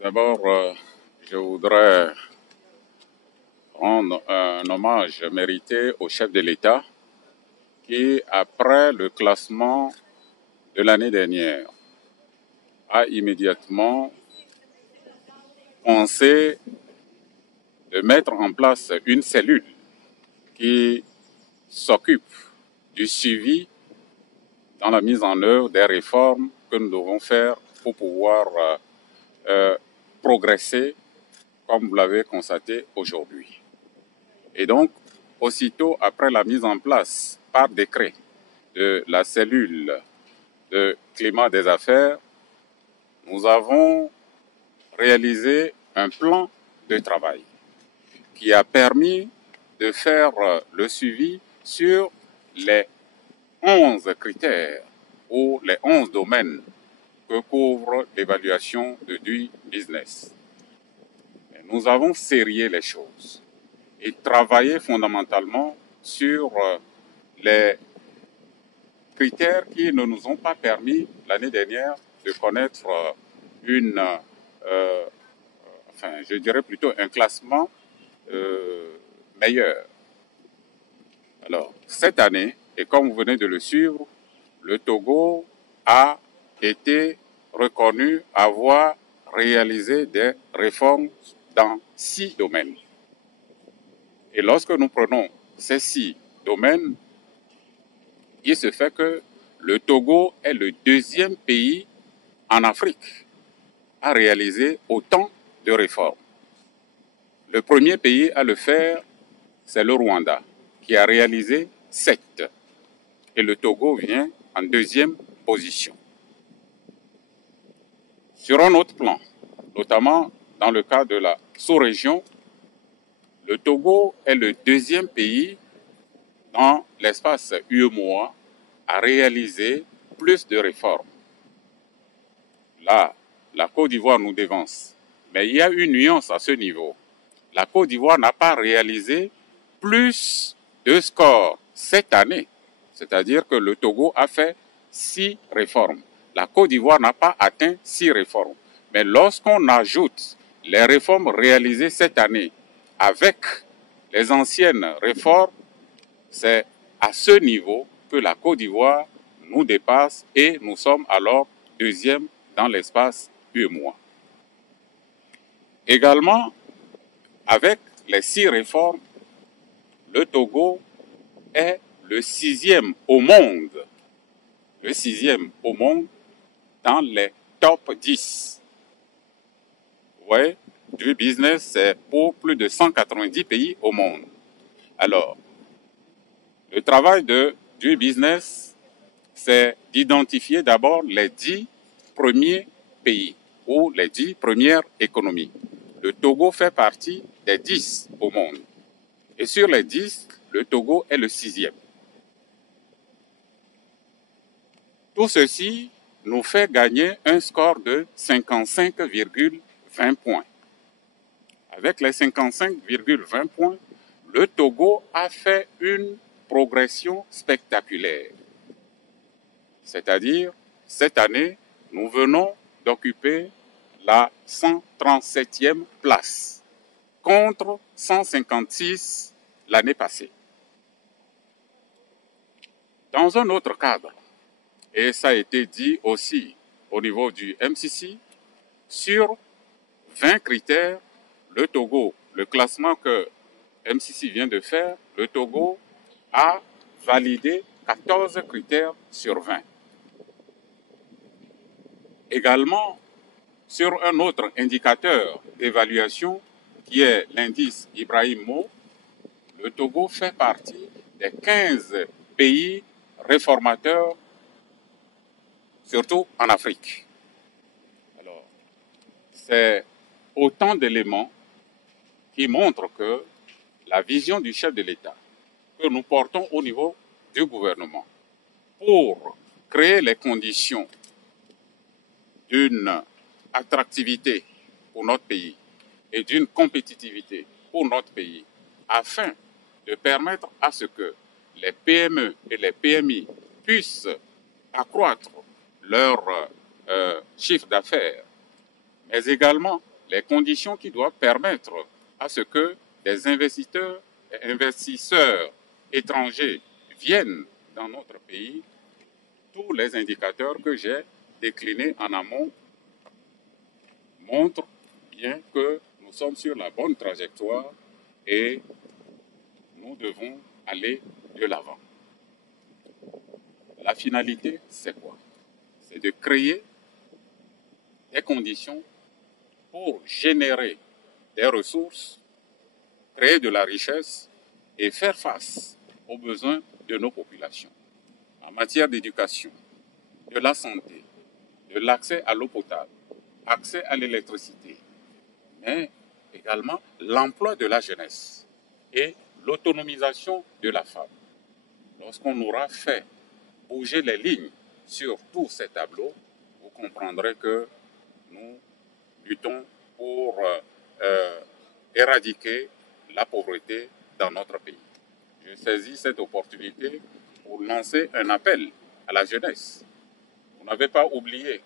D'abord, je voudrais rendre un hommage mérité au chef de l'État qui, après le classement de l'année dernière, a immédiatement pensé de mettre en place une cellule qui s'occupe du suivi dans la mise en œuvre des réformes que nous devons faire pour pouvoir progresser comme vous l'avez constaté aujourd'hui. Et donc, aussitôt après la mise en place par décret de la cellule de climat des affaires, nous avons réalisé un plan de travail qui a permis de faire le suivi sur les 11 critères ou les 11 domaines que couvre l'évaluation de Doing Business. Et nous avons sérié les choses et travaillé fondamentalement sur les critères qui ne nous ont pas permis l'année dernière de connaître je dirais plutôt un classement meilleur. Alors, cette année, et comme vous venez de le suivre, le Togo a été reconnu avoir réalisé des réformes dans 6 domaines. Et lorsque nous prenons ces 6 domaines, il se fait que le Togo est le deuxième pays en Afrique à réaliser autant de réformes. Le premier pays à le faire, c'est le Rwanda, qui a réalisé 7. Et le Togo vient en deuxième position. Sur un autre plan, notamment dans le cas de la sous-région, le Togo est le deuxième pays dans l'espace UEMOA à réaliser plus de réformes. Là, la Côte d'Ivoire nous dévance. Mais il y a une nuance à ce niveau. La Côte d'Ivoire n'a pas réalisé plus de scores cette année. C'est-à-dire que le Togo a fait 6 réformes. La Côte d'Ivoire n'a pas atteint 6 réformes. Mais lorsqu'on ajoute les réformes réalisées cette année avec les anciennes réformes, c'est à ce niveau que la Côte d'Ivoire nous dépasse et nous sommes alors deuxième dans l'espace UEMOA. Également, avec les 6 réformes, le Togo est le 6e au monde. Le 6e au monde dans les top 10. Vous voyez, du business, c'est pour plus de 190 pays au monde. Alors, le travail du business, c'est d'identifier d'abord les 10 premiers pays ou les 10 premières économies. Le Togo fait partie des 10 au monde. Et sur les 10, le Togo est le 6e. Tout ceci nous fait gagner un score de 55,20 points. Avec les 55,20 points, le Togo a fait une progression spectaculaire. C'est-à-dire, cette année, nous venons d'occuper la 137e place contre 156 l'année passée. Dans un autre cadre, et ça a été dit aussi au niveau du MCC, sur 20 critères, le Togo, le classement que MCC vient de faire, le Togo a validé 14 critères sur 20. Également, sur un autre indicateur d'évaluation qui est l'indice Ibrahim Mo, le Togo fait partie des 15 pays réformateurs, surtout en Afrique. Alors, c'est autant d'éléments qui montrent que la vision du chef de l'État que nous portons au niveau du gouvernement pour créer les conditions d'une attractivité pour notre pays et d'une compétitivité pour notre pays afin de permettre à ce que les PME et les PMI puissent accroître leur chiffre d'affaires mais également les conditions qui doivent permettre à ce que des investisseurs étrangers viennent dans notre pays. Tous les indicateurs que j'ai déclinés en amont montrent bien que nous sommes sur la bonne trajectoire et nous devons aller de l'avant. La finalité, c'est quoi? C'est de créer des conditions pour générer des ressources, créer de la richesse et faire face aux besoins de nos populations. En matière d'éducation, de la santé, de l'accès à l'eau potable, accès à l'électricité, mais également l'emploi de la jeunesse et l'autonomisation de la femme. Lorsqu'on aura fait bouger les lignes sur tous ces tableaux, vous comprendrez que nous luttons pour éradiquer la pauvreté dans notre pays. Je saisis cette opportunité pour lancer un appel à la jeunesse. Vous n'avez pas oublié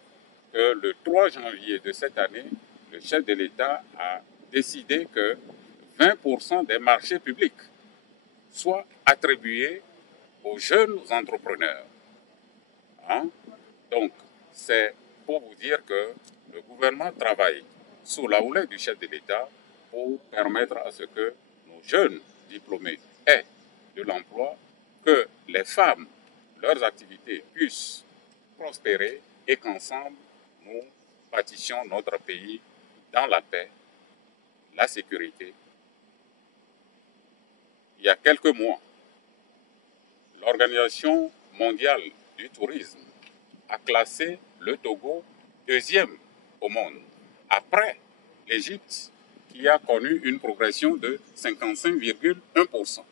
que le 3 janvier de cette année, le chef de l'État a décidé que 20% des marchés publics soient attribués aux jeunes entrepreneurs. Donc, c'est pour vous dire que le gouvernement travaille sous la houlette du chef de l'État pour permettre à ce que nos jeunes diplômés aient de l'emploi, que les femmes, leurs activités puissent prospérer et qu'ensemble, nous bâtissions notre pays dans la paix, la sécurité. Il y a quelques mois, l'Organisation mondiale du tourisme a classé le Togo deuxième au monde, après l'Égypte qui a connu une progression de 55,1%.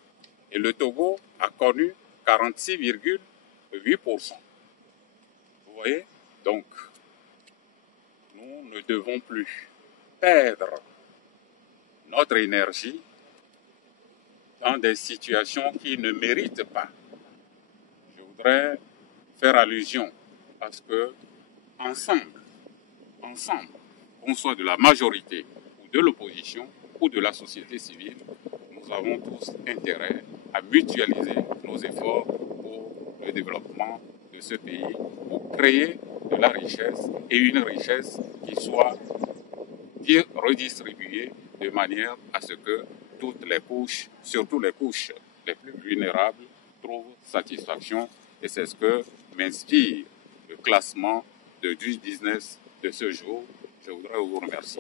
Et le Togo a connu 46,8%. Vous voyez? Donc, nous ne devons plus perdre notre énergie dans des situations qui ne méritent pas. Je voudrais faire allusion à ce que, ensemble, qu'on soit de la majorité ou de l'opposition ou de la société civile, nous avons tous intérêt à mutualiser nos efforts pour le développement de ce pays, pour créer de la richesse et une richesse qui soit redistribuée de manière à ce que toutes les couches, surtout les couches les plus vulnérables, trouvent satisfaction. Et c'est ce que m'inspire le classement de du business de ce jour. Je voudrais vous remercier.